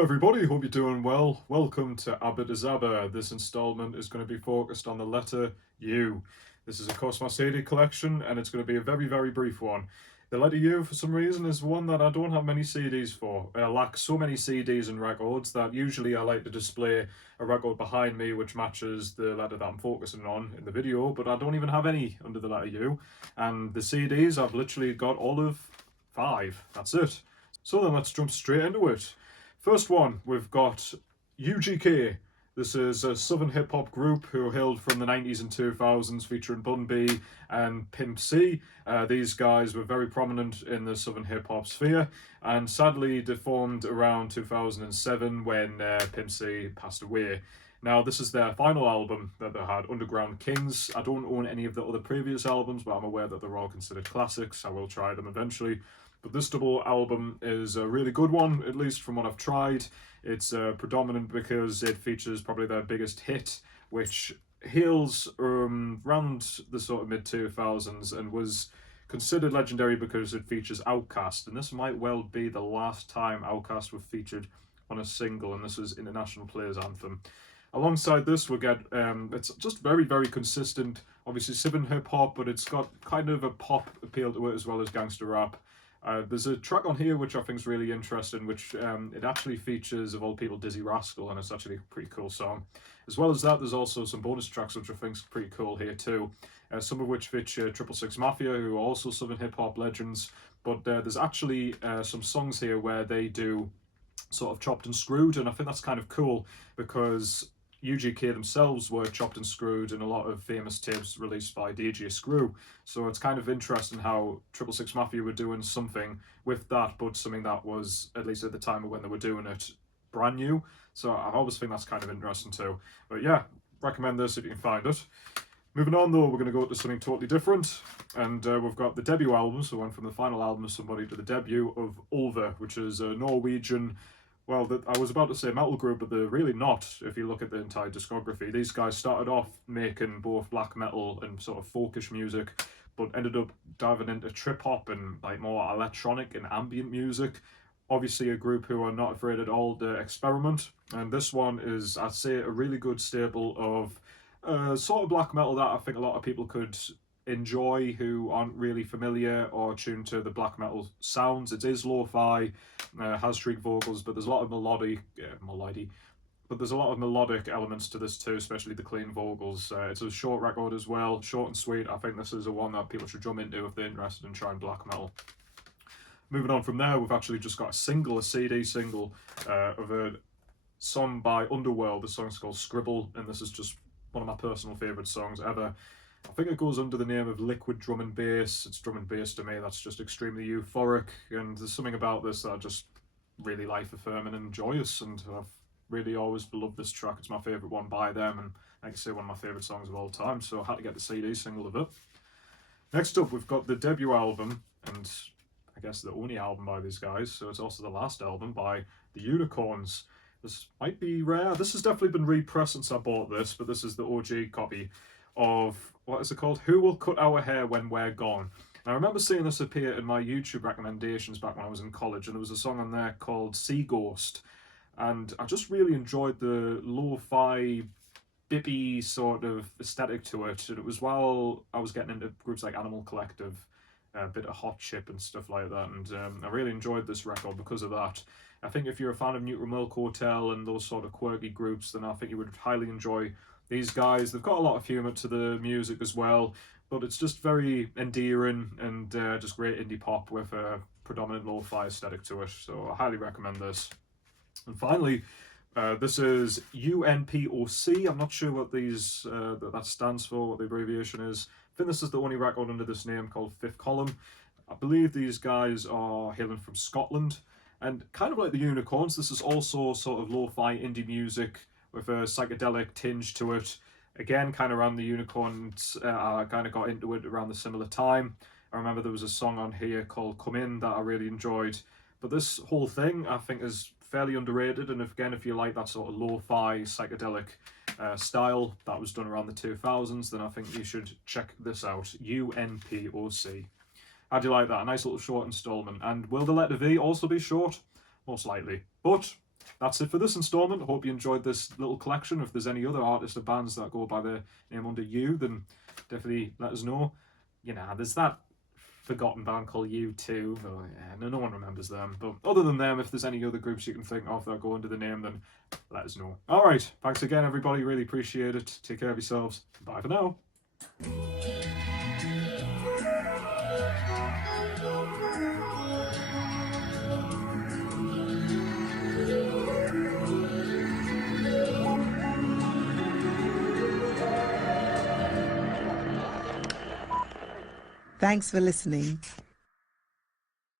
Hello everybody, hope you're doing well. Welcome to ABBA-Zappa. This installment is going to be focused on the letter U. This is of course my CD collection and it's going to be a very brief one. The letter U for some reason is one that I don't have many CDs for. I lack so many CDs and records that usually I like to display a record behind me which matches the letter that I'm focusing on in the video, but I don't even have any under the letter U. And the CDs, I've literally got all of 5. That's it. So then let's jump straight into it. First one, we've got UGK. This is a southern hip hop group who hailed from the 90s and 2000s, featuring Bun B and Pimp C. These guys were very prominent in the southern hip hop sphere and sadly deformed around 2007 when Pimp C passed away. Now, this is their final album that they had, Underground Kings. I don't own any of the other previous albums, but I'm aware that they're all considered classics. I will try them eventually. But this double album is a really good one, at least from what I've tried. It's predominant because it features probably their biggest hit, which hails around the sort of mid-2000s and was considered legendary because it features Outkast. And this might well be the last time Outkast were featured on a single, and this was International Players Anthem. Alongside this, we get, it's just very consistent, obviously southern hip-hop, but it's got kind of a pop appeal to it as well as gangster rap. There's a track on here which I think is really interesting, which it actually features, of all people, Dizzy Rascal, and it's actually a pretty cool song. As well as that, there's also some bonus tracks which I think is pretty cool here too, some of which feature 666 Mafia, who are also southern hip-hop legends, but there's actually some songs here where they do sort of chopped and screwed, and I think that's kind of cool because UGK themselves were chopped and screwed in a lot of famous tapes released by DJ Screw. So it's kind of interesting how 666 Mafia were doing something with that, but something that was, at least at the time of when they were doing it, brand new. So I always think that's kind of interesting too. But yeah, recommend this if you can find it. Moving on though, we're going to go to something totally different. And we've got the debut album, so went from the final album of somebody to the debut of Ulver, which is a Norwegian, well, I was about to say metal group, but they're really not if you look at the entire discography. These guys started off making both black metal and sort of folkish music, but ended up diving into trip hop and like more electronic and ambient music. Obviously a group who are not afraid at all to experiment, and this one is, I'd say, a really good staple of sort of black metal that I think a lot of people could enjoy who aren't really familiar or tuned to the black metal sounds. It is lo-fi, has shriek vocals, but there's a lot of melodic elements to this too, especially the clean vocals. It's a short record as well, short and sweet. I think this is a one that people should jump into if they're interested in trying black metal. Moving on from there, we've actually just got a CD single of a song by Underworld. The song's called Scribble, and this is just one of my personal favourite songs ever. I think it goes under the name of Liquid Drum and Bass. It's drum and bass to me that's just extremely euphoric, and there's something about this that I just really life-affirming and joyous, and I've really always loved this track. It's my favourite one by them, and like I say, one of my favourite songs of all time, so I had to get the CD single of it. Next up, we've got the debut album, and I guess the only album by these guys, so it's also the last album by the Unicorns. This might be rare. This has definitely been repressed since I bought this, but this is the OG copy of, what is it called? Who Will Cut Our Hair When We're Gone? And I remember seeing this appear in my YouTube recommendations back when I was in college, and there was a song on there called Sea Ghost, and I just really enjoyed the lo-fi, bippy sort of aesthetic to it, and it was while I was getting into groups like Animal Collective, a bit of Hot Chip and stuff like that, and I really enjoyed this record because of that. I think if you're a fan of Neutral Milk Hotel and those sort of quirky groups, then I think you would highly enjoy these guys. They've got a lot of humour to the music as well, but it's just very endearing and just great indie pop with a predominant lo-fi aesthetic to it, so I highly recommend this. And finally, this is UNPOC. I'm not sure what that stands for, what the abbreviation is. I think this is the only record under this name, called Fifth Column. I believe these guys are hailing from Scotland, and kind of like the Unicorns, this is also sort of lo-fi indie music with a psychedelic tinge to it. Again, kind of around the Unicorns, I kind of got into it around the similar time. I remember there was a song on here called Come In that I really enjoyed. But this whole thing, I think, is fairly underrated, and if you like that sort of lo-fi psychedelic style that was done around the 2000s, then I think you should check this out. UNPOC. How do you like that? A nice little short installment. And will the letter V also be short? Most likely. But that's it for this installment. Hope you enjoyed this little collection. If there's any other artists or bands that go by their name under U, then definitely let us know. You know, there's that forgotten band called U2, but yeah, no one remembers them. But other than them, if there's any other groups you can think of that go under the name, then let us know. All right, thanks again, everybody. Really appreciate it. Take care of yourselves. Bye for now. Thanks for listening.